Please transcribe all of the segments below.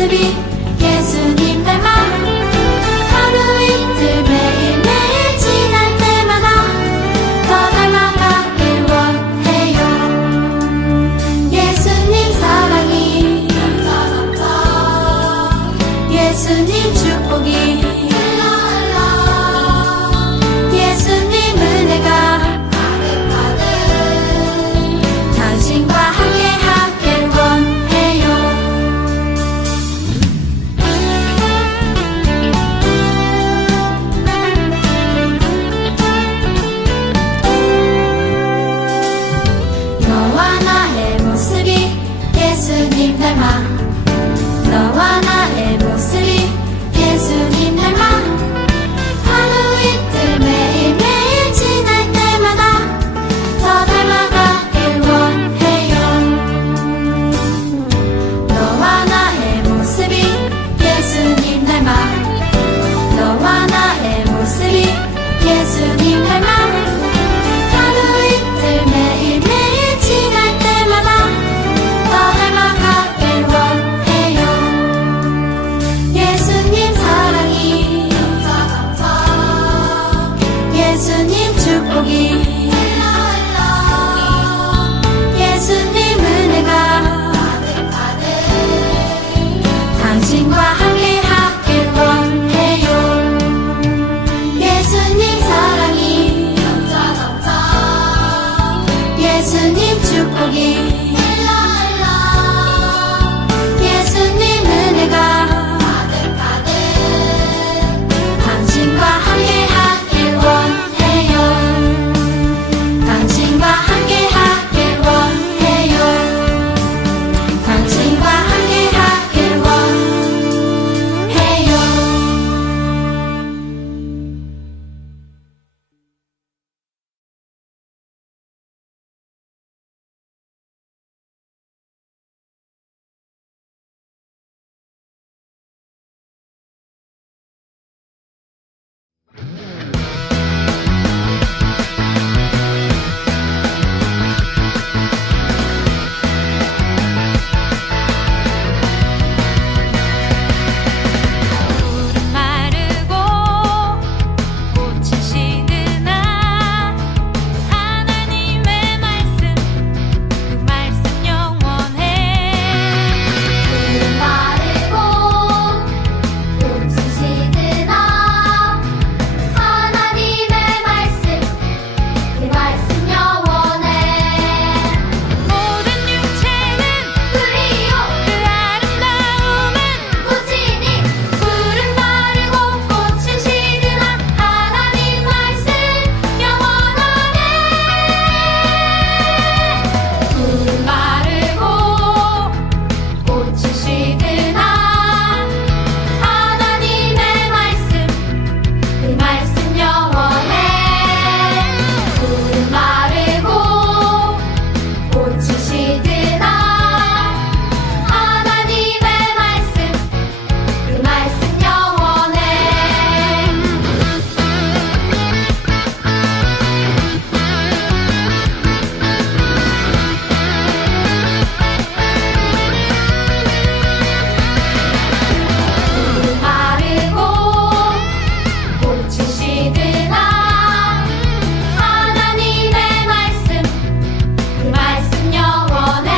모습이 예수님 닮아 하루 이틀 매일매일 지날 때마다 더 닮아가길 원해요. 예수님 사랑이 예수님 축복이 예수님 은혜가 당신과 함께 하길 원해요. 너와 나의 모습이 예수님 닮아 너와 나의 모습이 예수님 닮아 하루 이틀 매일매일 지날 때마다 더 닮아가길 원해요. 너와 나의 모습이 예수님 닮아 너와 나의 모습이 예수님 닮아 하루 이틀 매일매일 지날 때마다 더 닮아가길 원해요. 예수님 사랑이 예수님 축복이 예수님 은혜가 당신과 함께 하길 원해요. 예수님 사랑이 예수님 축복이 예수님 은혜가 당신과 함께 하길 원해요. 당신과 함께 하길 원해요. 당신과 함께 하길 원해요. 푸른 마르고 꽃이 시드나 하나님의 말씀 그 말씀 영원해. 푸른 마르고 꽃이 시드나 하나님의 말씀 그 말씀 영원해. 모든 육체는 우리요 그 아름다움은 꽃이니 푸른 마르고 꽃이 시드나 하나님 말씀 영원하네. 푸른 마르고 꽃이 시드나 하나님의 말씀 그 말씀 영원해. 푸른 마르고 꽃이 시드나 하나님의 말씀 그 말씀 영원해. 푸른 마르고 꽃이 시드나 하나님의 말씀 그 말씀 영원해.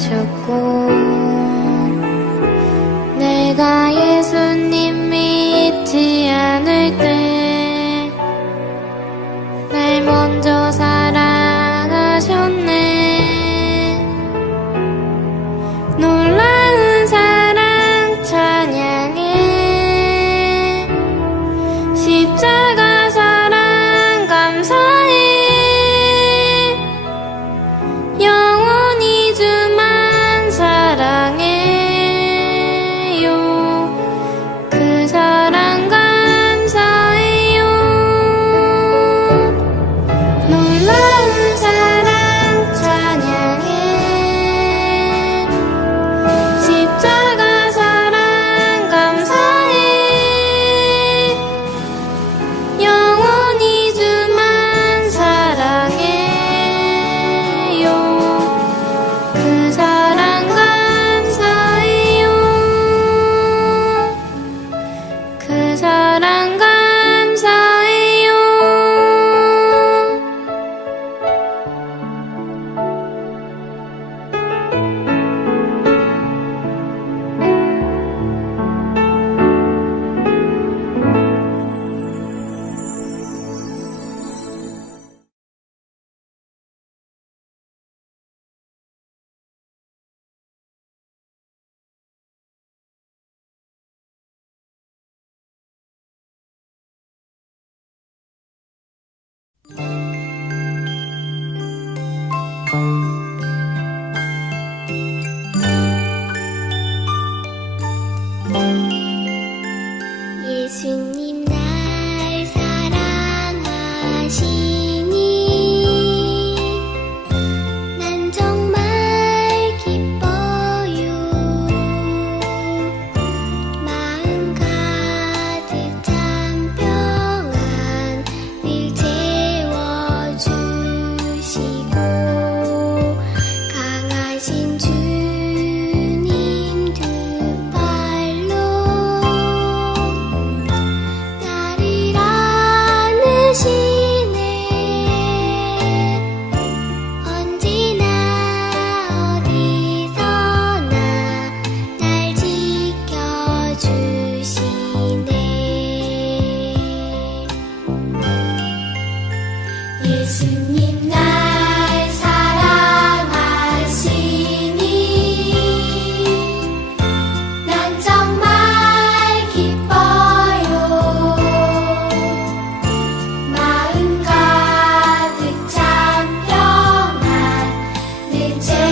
하셨고 내가 예수님 믿지 않을 때 날 먼저 사랑하셨네. 놀라운 사랑 찬양해. 십자가 사랑 감사해. 영원히 주만 사랑해요. 그 사랑 감사해요. 놀라운 사랑 찬양해. 십자가 사랑 감사해. 영원히 주만 사랑해요. 그 사랑 감사해요. 그 사랑 감사해요. 예수님 날 사랑하시니 난 정말 기뻐요. 마음 가득 찬 평안 늘 채워주시고 강하신 주님 두 팔로 나를 안으시네. 언제나 어디서나 날 지켜주시네. 예수님 날 사랑하시니 난 정말 기뻐요. 마음 가득 찬 평안 늘 채워주시고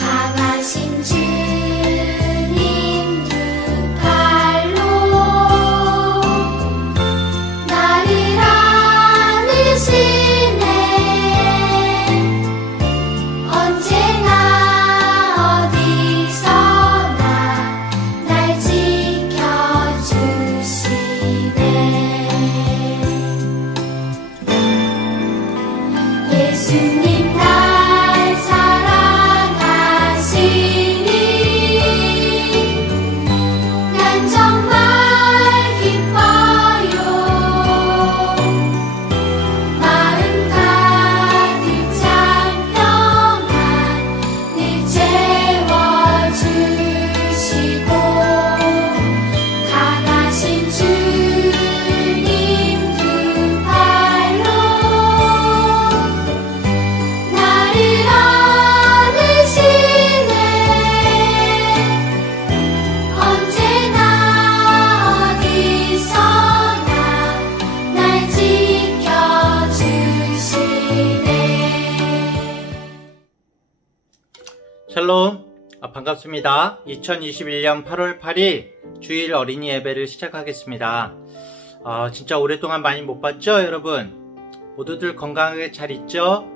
강하신 주님 두 팔로 나를 안으시네. 언제나 어디서나 날 지켜주시네. 예수님 날 사랑하시니 난 정말 기뻐요. 마음 가득 찬 평안 늘 채워주시고 강하신 주님 두 팔로 나를 안으시네. 언제나 어디서나 날 지켜주시네. 샬롬, 반갑습니다. 2021년 8월 8일 주일 어린이 예배를 시작하겠습니다. 진짜 오랫동안 많이 못 봤죠, 여러분? 모두들 건강하게 잘 있죠?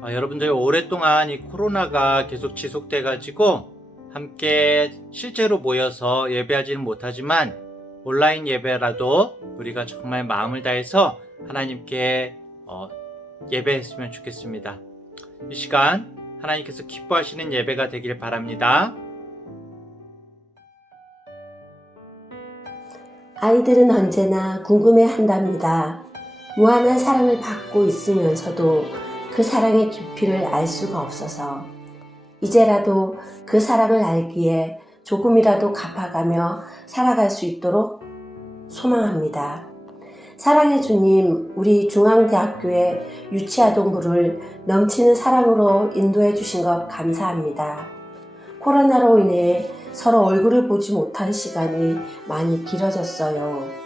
여러분들 오랫동안 이 코로나가 계속 지속돼가지고 함께 실제로 모여서 예배하지는 못하지만 온라인 예배라도 우리가 정말 마음을 다해서 하나님께 예배했으면 좋겠습니다. 이 시간 하나님께서 기뻐하시는 예배가 되길 바랍니다. 아이들은 언제나 궁금해한답니다. 무한한 사랑을 받고 있으면서도 그 사랑의 깊이를 알 수가 없어서 이제라도 그 사랑을 알기에 조금이라도 갚아가며 살아갈 수 있도록 소망합니다. 사랑의 주님, 우리 중앙대학교의 유치아동부를 넘치는 사랑으로 인도해 주신 것 감사합니다. 코로나로 인해 서로 얼굴을 보지 못한 시간이 많이 길어졌어요.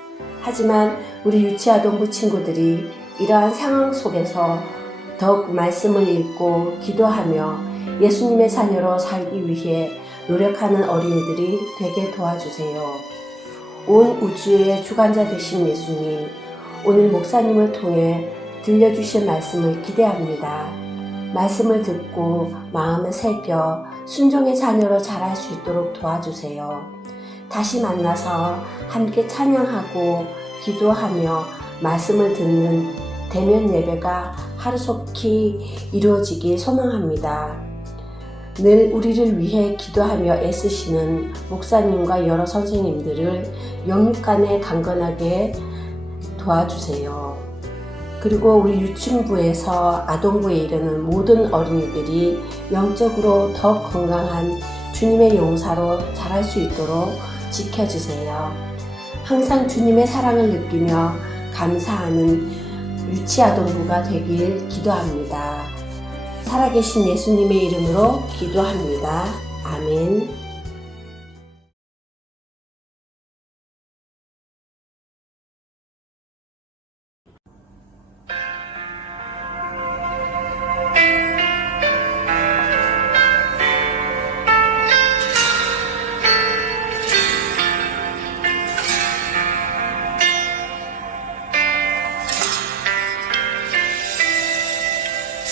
하지만 우리 유치아동부 친구들이 이러한 상황 속에서 더욱 말씀을 읽고 기도하며 예수님의 자녀로 살기 위해 노력하는 어린이들이 되게 도와주세요. 온 우주의 주관자 되신 예수님, 오늘 목사님을 통해 들려주실 말씀을 기대합니다. 말씀을 듣고 마음에 새겨 순종의 자녀로 자랄 수 있도록 도와주세요. 다시 만나서 함께 찬양하고 기도하며 말씀을 듣는 대면 예배가 하루속히 이루어지길 소망합니다. 늘 우리를 위해 기도하며 애쓰시는 목사님과 여러 선생님들을 영육간에 강건하게 도와주세요. 그리고 우리 유치부에서 아동부에 이르는 모든 어린이들이 영적으로 더 건강한 주님의 용사로 자랄 수 있도록 지켜주세요. 항상 주님의 사랑을 느끼며 감사하는 유치아동부가 되길 기도합니다. 살아계신 예수님의 이름으로 기도합니다. 아멘.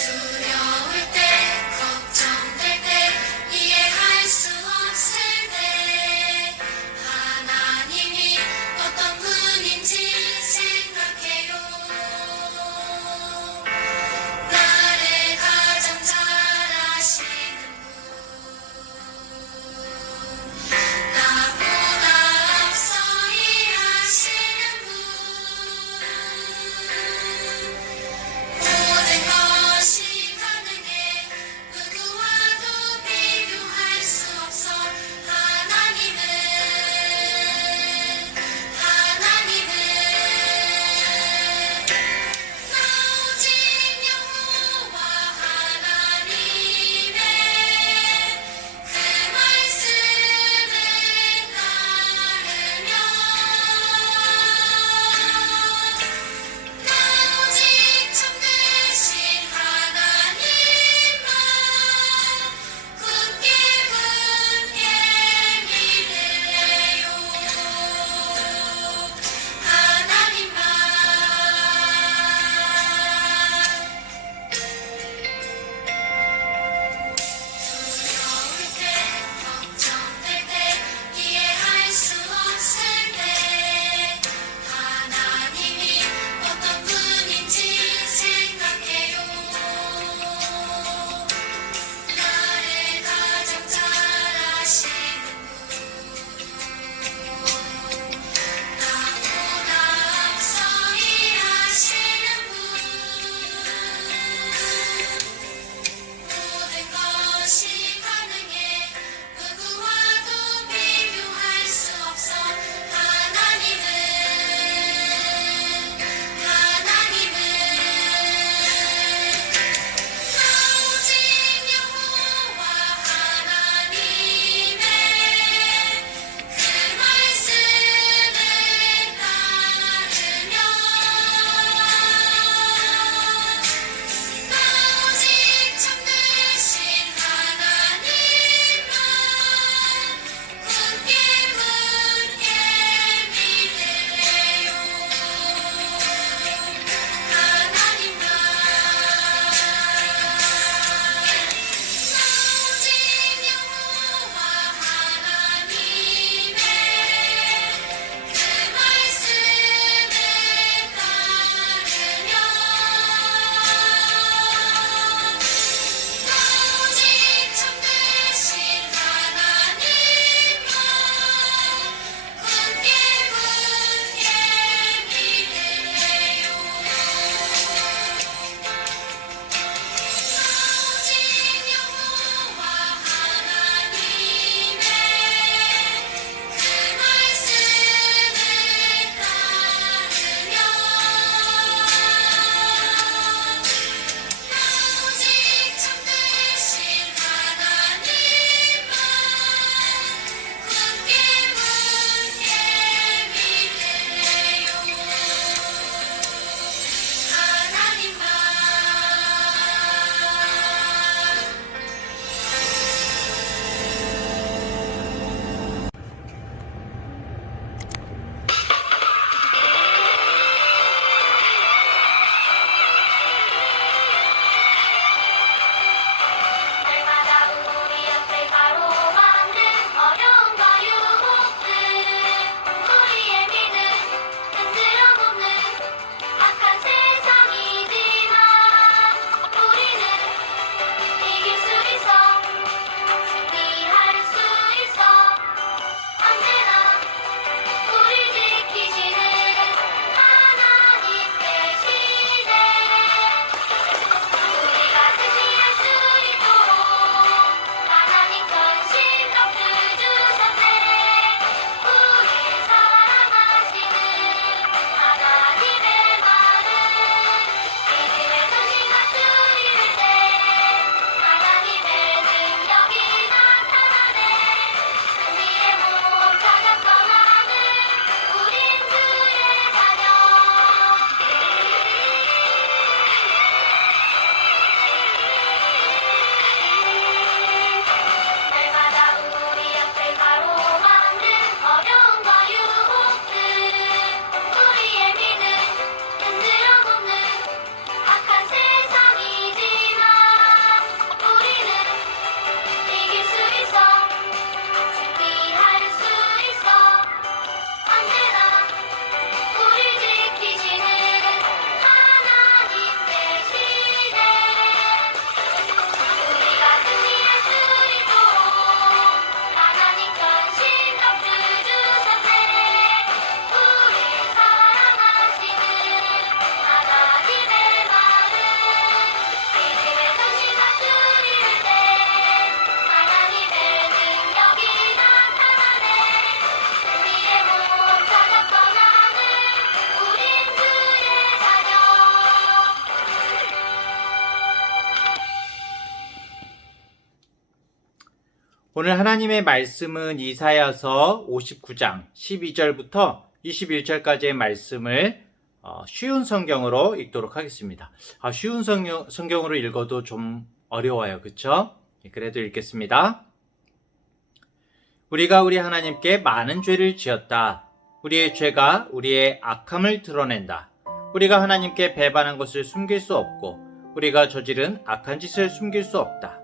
두려울 때 걱정될 때 이해할 수 오늘 하나님의 말씀은 이사야서 59장 12절부터 21절까지의 말씀을 쉬운 성경으로 읽도록 하겠습니다. 쉬운 성경으로 읽어도 좀 어려워요. 그쵸? 그래도 읽겠습니다. 우리가 우리 하나님께 많은 죄를 지었다. 우리의 죄가 우리의 악함을 드러낸다. 우리가 하나님께 배반한 것을 숨길 수 없고 우리가 저지른 악한 짓을 숨길 수 없다.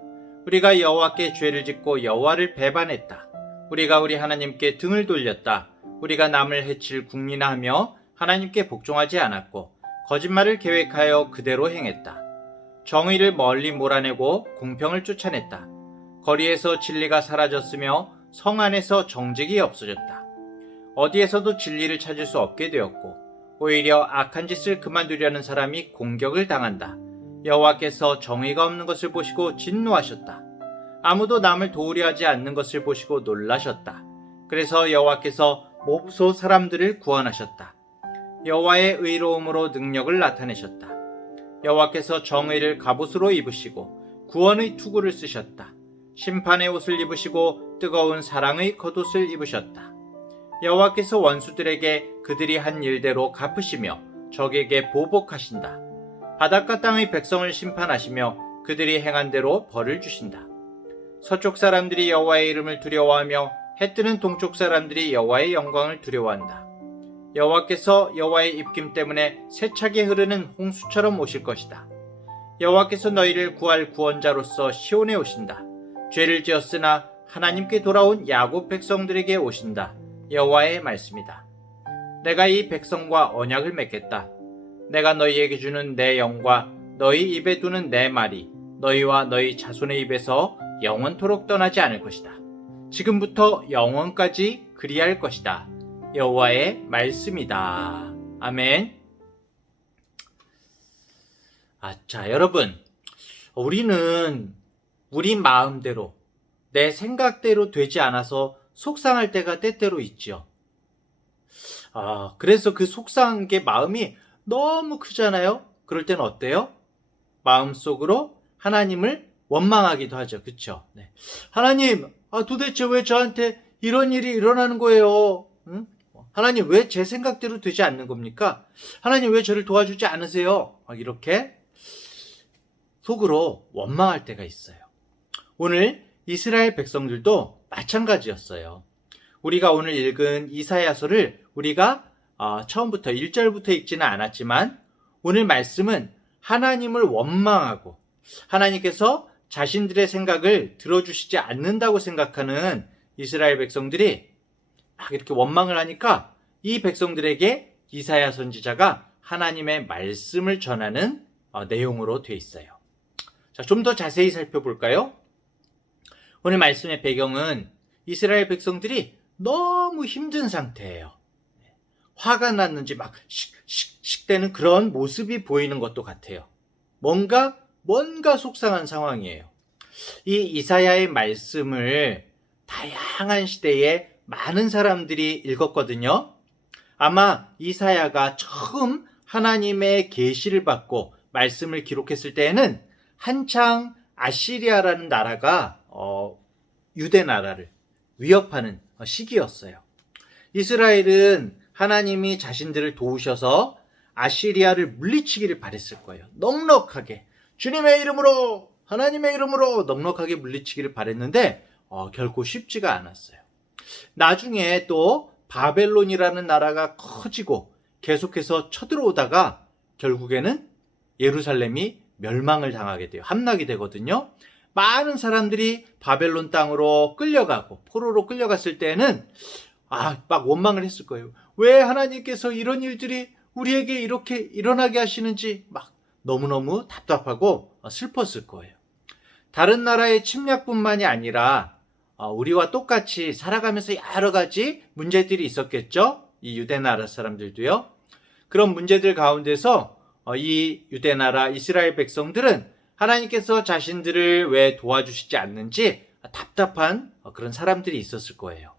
우리가 여호와께 죄를 짓고 여호와를 배반했다. 우리가 우리 하나님께 등을 돌렸다. 우리가 남을 해칠 궁리나하며 하나님께 복종하지 않았고 거짓말을 계획하여 그대로 행했다. 정의를 멀리 몰아내고 공평을 쫓아냈다. 거리에서 진리가 사라졌으며 성 안에서 정직이 없어졌다. 어디에서도 진리를 찾을 수 없게 되었고 오히려 악한 짓을 그만두려는 사람이 공격을 당한다. 여호와께서 정의가 없는 것을 보시고 진노하셨다. 아무도 남을 도우려 하지 않는 것을 보시고 놀라셨다. 그래서 여호와께서 몹소 사람들을 구원하셨다. 여호와의 의로움으로 능력을 나타내셨다. 여호와께서 정의를 갑옷으로 입으시고 구원의 투구를 쓰셨다. 심판의 옷을 입으시고 뜨거운 사랑의 겉옷을 입으셨다. 여호와께서 원수들에게 그들이 한 일대로 갚으시며 적에게 보복하신다. 바닷가 땅의 백성을 심판하시며 그들이 행한 대로 벌을 주신다. 서쪽 사람들이 여호와의 이름을 두려워하며 해 뜨는 동쪽 사람들이 여호와의 영광을 두려워한다. 여호와께서 여호와의 입김 때문에 세차게 흐르는 홍수처럼 오실 것이다. 여호와께서 너희를 구할 구원자로서 시온에 오신다. 죄를 지었으나 하나님께 돌아온 야곱 백성들에게 오신다. 여호와의 말씀이다. 내가 이 백성과 언약을 맺겠다. 내가 너희에게 주는 내 영과 너희 입에 두는 내 말이 너희와 너희 자손의 입에서 영원토록 떠나지 않을 것이다. 지금부터 영원까지 그리할 것이다. 여호와의 말씀이다. 아멘. 자, 여러분, 우리는 우리 마음대로 내 생각대로 되지 않아서 속상할 때가 때때로 있죠. 그래서 그 속상한 게 마음이 너무 크잖아요. 그럴 때는 어때요? 마음속으로 하나님을 원망하기도 하죠. 그쵸? 네. 하나님, 도대체 왜 저한테 이런 일이 일어나는 거예요? 응? 하나님, 왜 제 생각대로 되지 않는 겁니까? 하나님, 왜 저를 도와주지 않으세요? 이렇게 속으로 원망할 때가 있어요. 오늘 이스라엘 백성들도 마찬가지였어요. 우리가 오늘 읽은 이사야서를 우리가 처음부터 1절부터 읽지는 않았지만 오늘 말씀은 하나님을 원망하고 하나님께서 자신들의 생각을 들어주시지 않는다고 생각하는 이스라엘 백성들이 막 이렇게 원망을 하니까 이 백성들에게 이사야 선지자가 하나님의 말씀을 전하는 내용으로 되어 있어요. 자, 좀 더 자세히 살펴볼까요? 오늘 말씀의 배경은 이스라엘 백성들이 너무 힘든 상태예요. 화가 났는지 막 씩씩씩 되는 그런 모습이 보이는 것도 같아요. 뭔가 속상한 상황이에요. 이 이사야의 말씀을 다양한 시대에 많은 사람들이 읽었거든요. 아마 이사야가 처음 하나님의 계시를 받고 말씀을 기록했을 때에는 한창 아시리아라는 나라가 유대 나라를 위협하는 시기였어요. 이스라엘은 하나님이 자신들을 도우셔서 아시리아를 물리치기를 바랬을 거예요. 넉넉하게 주님의 이름으로 하나님의 이름으로 넉넉하게 물리치기를 바랬는데 결코 쉽지가 않았어요. 나중에 또 바벨론이라는 나라가 커지고 계속해서 쳐들어오다가 결국에는 예루살렘이 멸망을 당하게 돼요. 함락이 되거든요. 많은 사람들이 바벨론 땅으로 끌려가고 포로로 끌려갔을 때는 막 원망을 했을 거예요. 왜 하나님께서 이런 일들이 우리에게 이렇게 일어나게 하시는지 막 너무너무 답답하고 슬펐을 거예요. 다른 나라의 침략뿐만이 아니라 우리와 똑같이 살아가면서 여러 가지 문제들이 있었겠죠. 이 유대 나라 사람들도요. 그런 문제들 가운데서 이 유대 나라 이스라엘 백성들은 하나님께서 자신들을 왜 도와주시지 않는지 답답한 그런 사람들이 있었을 거예요.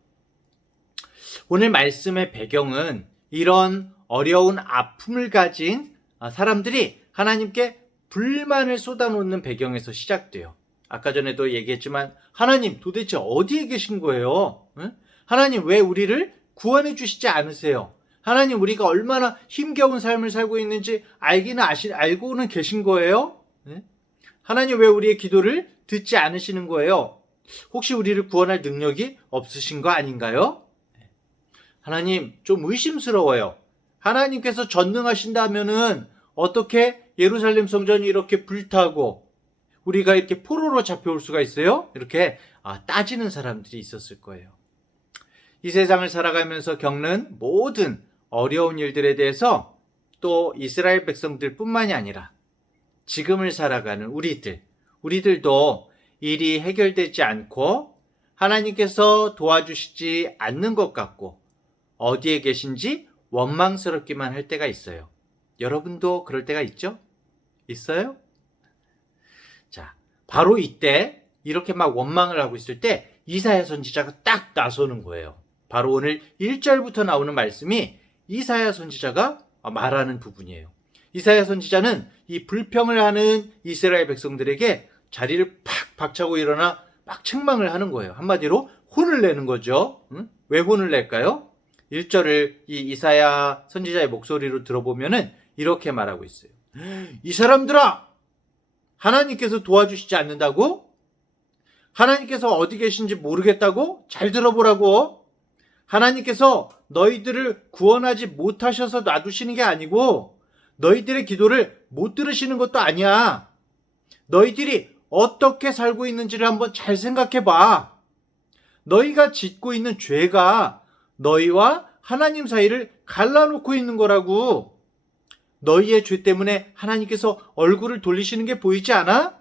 오늘 말씀의 배경은 이런 어려운 아픔을 가진 사람들이 하나님께 불만을 쏟아놓는 배경에서 시작돼요. 아까 전에도 얘기했지만 하나님 도대체 어디에 계신 거예요? 응? 하나님 왜 우리를 구원해 주시지 않으세요? 하나님 우리가 얼마나 힘겨운 삶을 살고 있는지 알고는 계신 거예요? 응? 하나님 왜 우리의 기도를 듣지 않으시는 거예요? 혹시 우리를 구원할 능력이 없으신 거 아닌가요? 하나님 좀 의심스러워요. 하나님께서 전능하신다면은 어떻게 예루살렘 성전이 이렇게 불타고 우리가 이렇게 포로로 잡혀올 수가 있어요? 이렇게 따지는 사람들이 있었을 거예요. 이 세상을 살아가면서 겪는 모든 어려운 일들에 대해서 또 이스라엘 백성들 뿐만이 아니라 지금을 살아가는 우리들도 일이 해결되지 않고 하나님께서 도와주시지 않는 것 같고 어디에 계신지 원망스럽기만 할 때가 있어요. 여러분도 그럴 때가 있죠? 있어요? 자, 바로 이때 이렇게 막 원망을 하고 있을 때 이사야 선지자가 딱 나서는 거예요. 바로 오늘 1절부터 나오는 말씀이 이사야 선지자가 말하는 부분이에요. 이사야 선지자는 이 불평을 하는 이스라엘 백성들에게 자리를 팍 박차고 일어나 막 책망을 하는 거예요. 한마디로 혼을 내는 거죠. 응? 왜 혼을 낼까요? 1절을 이 이사야 선지자의 목소리로 들어보면은 이렇게 말하고 있어요. 이 사람들아! 하나님께서 도와주시지 않는다고? 하나님께서 어디 계신지 모르겠다고? 잘 들어보라고. 하나님께서 너희들을 구원하지 못하셔서 놔두시는 게 아니고 너희들의 기도를 못 들으시는 것도 아니야. 너희들이 어떻게 살고 있는지를 한번 잘 생각해 봐. 너희가 짓고 있는 죄가 너희와 하나님 사이를 갈라놓고 있는 거라고. 너희의 죄 때문에 하나님께서 얼굴을 돌리시는 게 보이지 않아?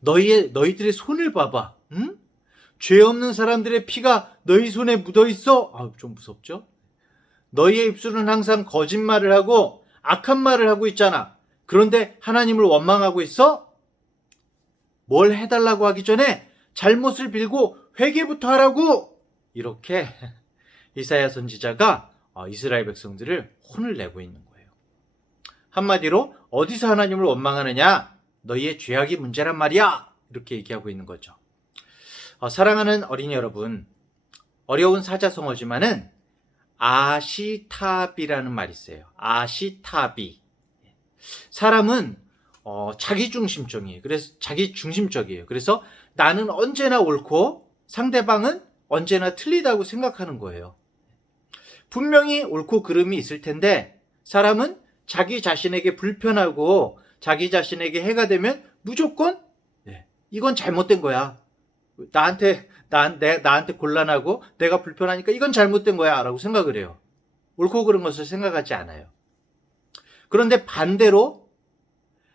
너희들의 손을 봐봐. 응? 죄 없는 사람들의 피가 너희 손에 묻어 있어. 좀 무섭죠? 너희의 입술은 항상 거짓말을 하고 악한 말을 하고 있잖아. 그런데 하나님을 원망하고 있어? 뭘 해달라고 하기 전에 잘못을 빌고 회개부터 하라고. 이렇게 이사야 선지자가 이스라엘 백성들을 혼을 내고 있는 거예요. 한마디로 어디서 하나님을 원망하느냐? 너희의 죄악이 문제란 말이야. 이렇게 얘기하고 있는 거죠. 사랑하는 어린이 여러분, 어려운 사자성어지만은 아시타비라는 말이 있어요. 아시타비. 사람은 자기중심적이에요. 그래서 나는 언제나 옳고 상대방은 언제나 틀리다고 생각하는 거예요. 분명히 옳고 그름이 있을 텐데 사람은 자기 자신에게 불편하고 자기 자신에게 해가 되면 무조건 이건 잘못된 거야. 나한테 곤란하고 내가 불편하니까 이건 잘못된 거야 라고 생각을 해요. 옳고 그른 것을 생각하지 않아요. 그런데 반대로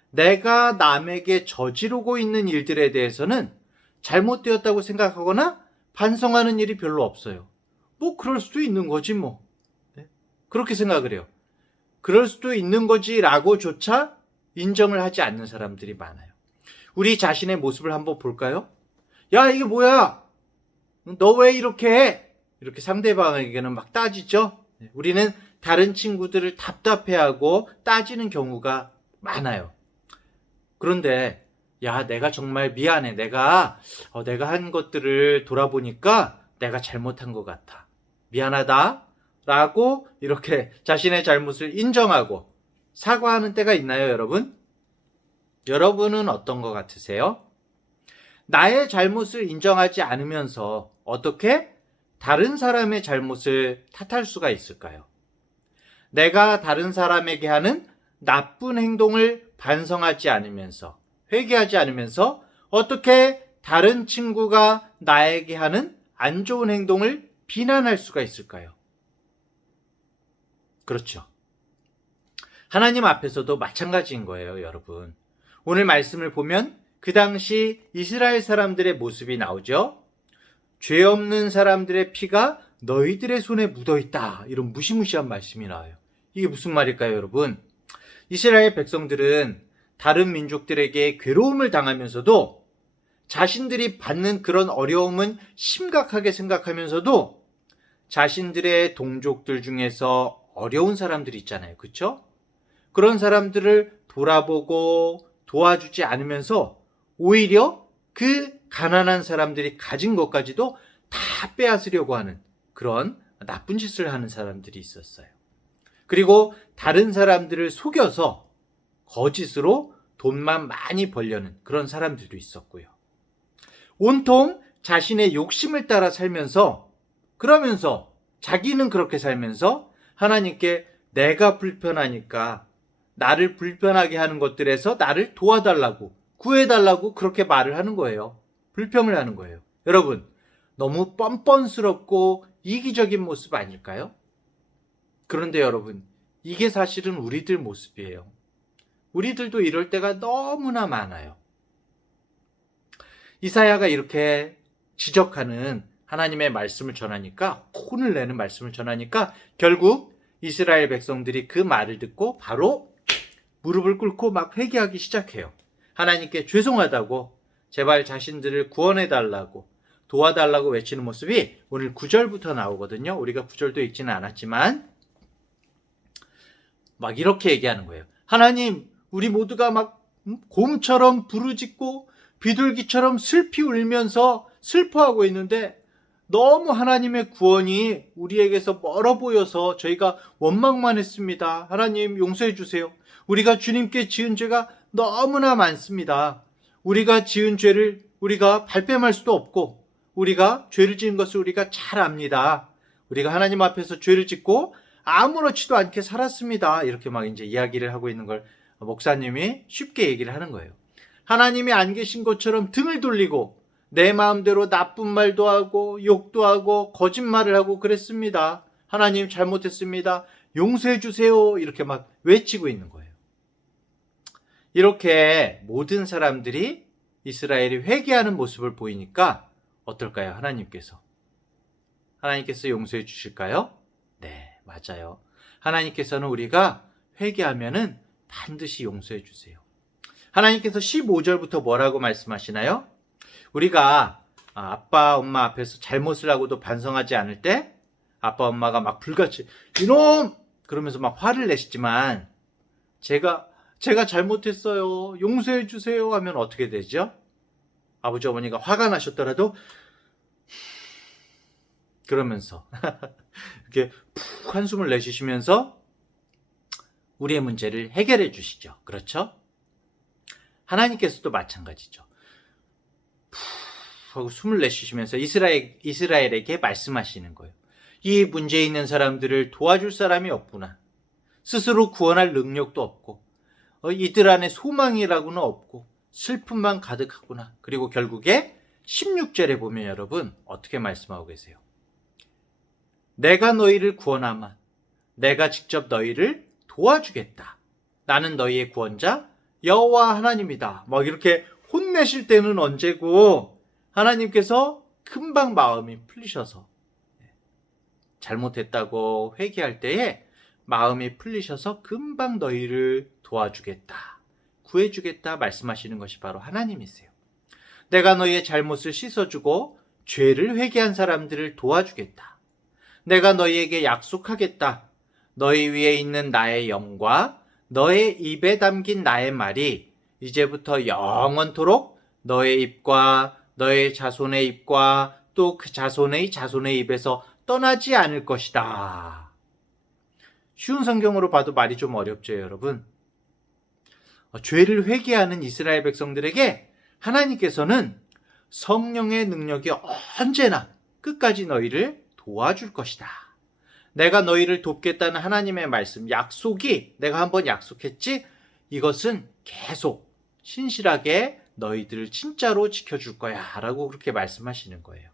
내가 남에게 저지르고 있는 일들에 대해서는 잘못되었다고 생각하거나 반성하는 일이 별로 없어요. 그럴 수도 있는 거지 뭐. 그렇게 생각을 해요. 그럴 수도 있는 거지 라고조차 인정을 하지 않는 사람들이 많아요. 우리 자신의 모습을 한번 볼까요? 야, 이게 뭐야? 너 왜 이렇게 해? 이렇게 상대방에게는 막 따지죠? 우리는 다른 친구들을 답답해하고 따지는 경우가 많아요. 그런데 야, 내가 정말 미안해. 내가 한 것들을 돌아보니까 내가 잘못한 것 같아. 미안하다. 라고 이렇게 자신의 잘못을 인정하고 사과하는 때가 있나요, 여러분? 여러분은 어떤 것 같으세요? 나의 잘못을 인정하지 않으면서 어떻게 다른 사람의 잘못을 탓할 수가 있을까요? 내가 다른 사람에게 하는 나쁜 행동을 반성하지 않으면서 회개하지 않으면서 어떻게 다른 친구가 나에게 하는 안 좋은 행동을 비난할 수가 있을까요? 그렇죠. 하나님 앞에서도 마찬가지인 거예요, 여러분. 오늘 말씀을 보면 그 당시 이스라엘 사람들의 모습이 나오죠. 죄 없는 사람들의 피가 너희들의 손에 묻어있다. 이런 무시무시한 말씀이 나와요. 이게 무슨 말일까요, 여러분? 이스라엘 백성들은 다른 민족들에게 괴로움을 당하면서도 자신들이 받는 그런 어려움은 심각하게 생각하면서도 자신들의 동족들 중에서 어려운 사람들이 있잖아요. 그렇죠? 그런 사람들을 돌아보고 도와주지 않으면서 오히려 그 가난한 사람들이 가진 것까지도 다 빼앗으려고 하는 그런 나쁜 짓을 하는 사람들이 있었어요. 그리고 다른 사람들을 속여서 거짓으로 돈만 많이 벌려는 그런 사람들도 있었고요. 온통 자신의 욕심을 따라 살면서 그러면서 자기는 그렇게 살면서 하나님께 내가 불편하니까 나를 불편하게 하는 것들에서 나를 도와달라고 구해달라고 그렇게 말을 하는 거예요. 불평을 하는 거예요. 여러분, 너무 뻔뻔스럽고 이기적인 모습 아닐까요? 그런데 여러분, 이게 사실은 우리들 모습이에요. 우리들도 이럴 때가 너무나 많아요. 이사야가 이렇게 지적하는 하나님의 말씀을 전하니까, 혼을 내는 말씀을 전하니까 결국 이스라엘 백성들이 그 말을 듣고 바로 무릎을 꿇고 막 회개하기 시작해요. 하나님께 죄송하다고, 제발 자신들을 구원해달라고, 도와달라고 외치는 모습이 오늘 9절부터 나오거든요. 우리가 9절도 읽지는 않았지만 막 이렇게 얘기하는 거예요. 하나님, 우리 모두가 막 곰처럼 부르짖고 비둘기처럼 슬피 울면서 슬퍼하고 있는데 너무 하나님의 구원이 우리에게서 멀어 보여서 저희가 원망만 했습니다. 하나님 용서해 주세요. 우리가 주님께 지은 죄가 너무나 많습니다. 우리가 지은 죄를 우리가 발뺌할 수도 없고 우리가 죄를 지은 것을 우리가 잘 압니다. 우리가 하나님 앞에서 죄를 짓고 아무렇지도 않게 살았습니다. 이렇게 막 이제 이야기를 하고 있는 걸 목사님이 쉽게 얘기를 하는 거예요. 하나님이 안 계신 것처럼 등을 돌리고 내 마음대로 나쁜 말도 하고 욕도 하고 거짓말을 하고 그랬습니다. 하나님 잘못했습니다. 용서해 주세요. 이렇게 막 외치고 있는 거예요. 이렇게 모든 사람들이 이스라엘이 회개하는 모습을 보이니까 어떨까요? 하나님께서 용서해 주실까요? 네, 맞아요. 하나님께서는 우리가 회개하면은 반드시 용서해 주세요. 하나님께서 15절부터 뭐라고 말씀하시나요? 우리가 아빠, 엄마 앞에서 잘못을 하고도 반성하지 않을 때 아빠, 엄마가 막 불같이 이놈! 그러면서 막 화를 내시지만 제가 잘못했어요. 용서해 주세요 하면 어떻게 되죠? 아버지, 어머니가 화가 나셨더라도 그러면서 이렇게 푹 한숨을 내쉬시면서 우리의 문제를 해결해 주시죠. 그렇죠? 하나님께서도 마찬가지죠. 푹 하고 숨을 내쉬시면서 이스라엘에게 말씀하시는 거예요. 이 문제 있는 사람들을 도와줄 사람이 없구나. 스스로 구원할 능력도 없고 이들 안에 소망이라고는 없고 슬픔만 가득하구나. 그리고 결국에 16절에 보면 여러분 어떻게 말씀하고 계세요? 내가 너희를 구원하마 내가 직접 너희를 도와주겠다. 나는 너희의 구원자 여호와 하나님이다. 막 이렇게 혼내실 때는 언제고 하나님께서 금방 마음이 풀리셔서 잘못했다고 회개할 때에 마음이 풀리셔서 금방 너희를 도와주겠다. 구해주겠다 말씀하시는 것이 바로 하나님이세요. 내가 너희의 잘못을 씻어주고 죄를 회개한 사람들을 도와주겠다. 내가 너희에게 약속하겠다. 너희 위에 있는 나의 영과 너의 입에 담긴 나의 말이 이제부터 영원토록 너의 입과 너의 자손의 입과 또 그 자손의 입에서 떠나지 않을 것이다. 쉬운 성경으로 봐도 말이 좀 어렵죠, 여러분. 죄를 회개하는 이스라엘 백성들에게 하나님께서는 성령의 능력이 언제나 끝까지 너희를 도와줄 것이다. 내가 너희를 돕겠다는 하나님의 말씀, 약속이 내가 한번 약속했지? 이것은 계속 신실하게 너희들을 진짜로 지켜줄 거야 라고 그렇게 말씀하시는 거예요.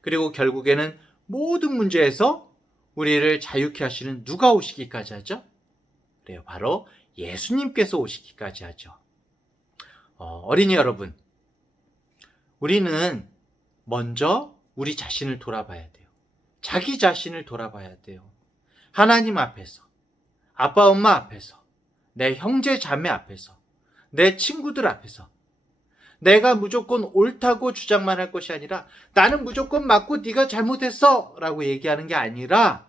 그리고 결국에는 모든 문제에서 우리를 자유케 하시는 누가 오시기까지 하죠? 그래요. 바로 예수님께서 오시기까지 하죠. 어린이 여러분, 우리는 먼저 우리 자신을 돌아봐야 돼요. 자기 자신을 돌아봐야 돼요. 하나님 앞에서, 아빠, 엄마 앞에서, 내 형제, 자매 앞에서, 내 친구들 앞에서 내가 무조건 옳다고 주장만 할 것이 아니라 나는 무조건 맞고 네가 잘못했어 라고 얘기하는 게 아니라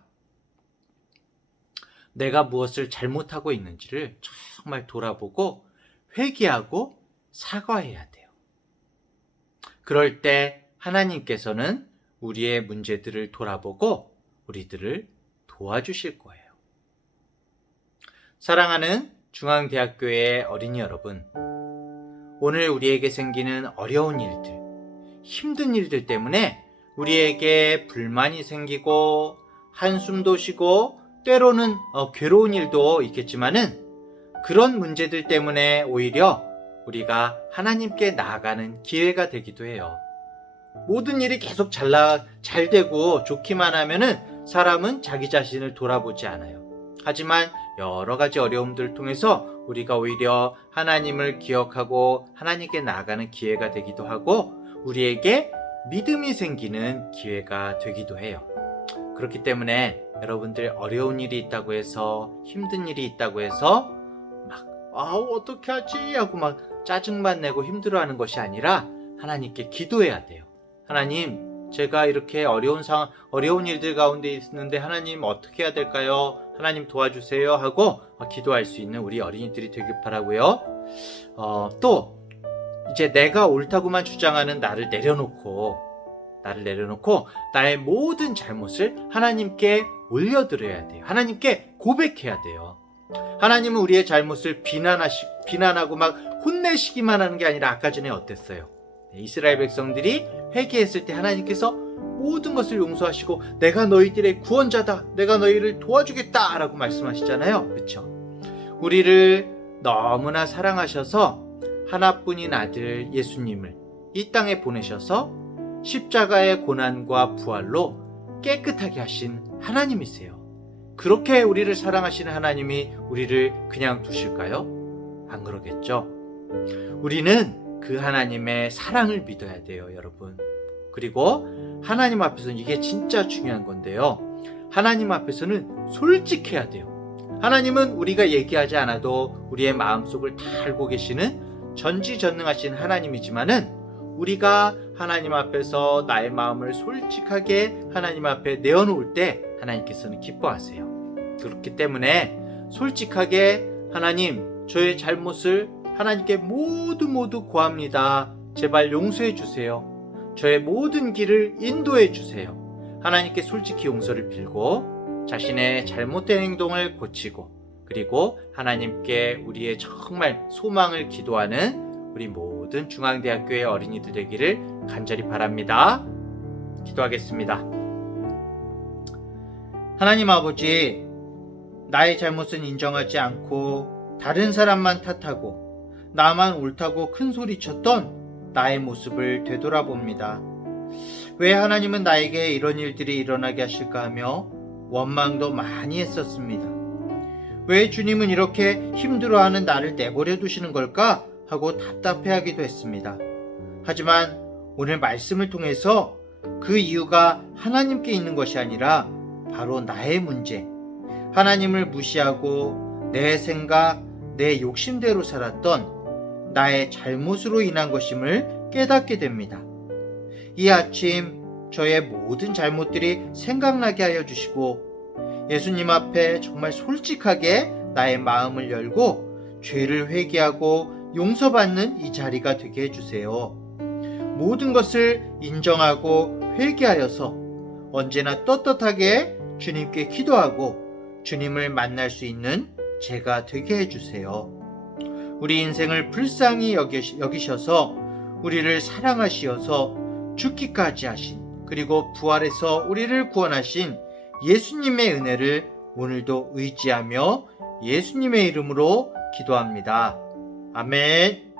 내가 무엇을 잘못하고 있는지를 정말 돌아보고 회개하고 사과해야 돼요. 그럴 때 하나님께서는 우리의 문제들을 돌아보고 우리들을 도와주실 거예요. 사랑하는 중앙대학교의 어린이 여러분, 오늘 우리에게 생기는 어려운 일들, 힘든 일들 때문에 우리에게 불만이 생기고 한숨도 쉬고 때로는 괴로운 일도 있겠지만은 그런 문제들 때문에 오히려 우리가 하나님께 나아가는 기회가 되기도 해요. 모든 일이 계속 잘 되고 좋기만 하면은 사람은 자기 자신을 돌아보지 않아요. 하지만 여러 가지 어려움들을 통해서 우리가 오히려 하나님을 기억하고 하나님께 나아가는 기회가 되기도 하고 우리에게 믿음이 생기는 기회가 되기도 해요. 그렇기 때문에 여러분들 어려운 일이 있다고 해서 힘든 일이 있다고 해서 막 어떻게 하지 하고 막 짜증만 내고 힘들어하는 것이 아니라 하나님께 기도해야 돼요. 하나님, 제가 이렇게 어려운 일들 가운데 있는데 하나님 어떻게 해야 될까요? 하나님 도와주세요 하고 기도할 수 있는 우리 어린이들이 되길 바라고요. 또 이제 내가 옳다고만 주장하는 나를 내려놓고 나의 모든 잘못을 하나님께 올려드려야 돼요. 하나님께 고백해야 돼요. 하나님은 우리의 잘못을 비난하고 막 혼내시기만 하는 게 아니라 아까 전에 어땠어요? 이스라엘 백성들이 회개했을 때 하나님께서 모든 것을 용서하시고 내가 너희들의 구원자다, 내가 너희를 도와주겠다 라고 말씀하시잖아요. 그렇죠? 우리를 너무나 사랑하셔서 하나뿐인 아들 예수님을 이 땅에 보내셔서 십자가의 고난과 부활로 깨끗하게 하신 하나님이세요. 그렇게 우리를 사랑하시는 하나님이 우리를 그냥 두실까요? 안 그러겠죠? 우리는 그 하나님의 사랑을 믿어야 돼요, 여러분. 그리고 하나님 앞에서는 이게 진짜 중요한 건데요. 하나님 앞에서는 솔직해야 돼요. 하나님은 우리가 얘기하지 않아도 우리의 마음속을 다 알고 계시는 전지전능하신 하나님이지만은 우리가 하나님 앞에서 나의 마음을 솔직하게 하나님 앞에 내어놓을 때 하나님께서는 기뻐하세요. 그렇기 때문에 솔직하게 하나님, 저의 잘못을 하나님께 모두 구합니다. 제발 용서해 주세요. 저의 모든 길을 인도해 주세요. 하나님께 솔직히 용서를 빌고 자신의 잘못된 행동을 고치고 그리고 하나님께 우리의 정말 소망을 기도하는 우리 모든 중앙대학교의 어린이들 되기를 간절히 바랍니다. 기도하겠습니다. 하나님 아버지, 나의 잘못은 인정하지 않고 다른 사람만 탓하고 나만 옳다고 큰 소리쳤던 나의 모습을 되돌아봅니다. 왜 하나님은 나에게 이런 일들이 일어나게 하실까 하며 원망도 많이 했었습니다. 왜 주님은 이렇게 힘들어하는 나를 내버려 두시는 걸까 하고 답답해하기도 했습니다. 하지만 오늘 말씀을 통해서 그 이유가 하나님께 있는 것이 아니라 바로 나의 문제, 하나님을 무시하고 내 생각, 내 욕심대로 살았던 나의 잘못으로 인한 것임을 깨닫게 됩니다. 이 아침 저의 모든 잘못들이 생각나게 하여 주시고 예수님 앞에 정말 솔직하게 나의 마음을 열고 죄를 회개하고 용서받는 이 자리가 되게 해주세요. 모든 것을 인정하고 회개하여서 언제나 떳떳하게 주님께 기도하고 주님을 만날 수 있는 제가 되게 해주세요. 우리 인생을 불쌍히 여기셔서 우리를 사랑하시어서 죽기까지 하신 그리고 부활해서 우리를 구원하신 예수님의 은혜를 오늘도 의지하며 예수님의 이름으로 기도합니다. 아멘.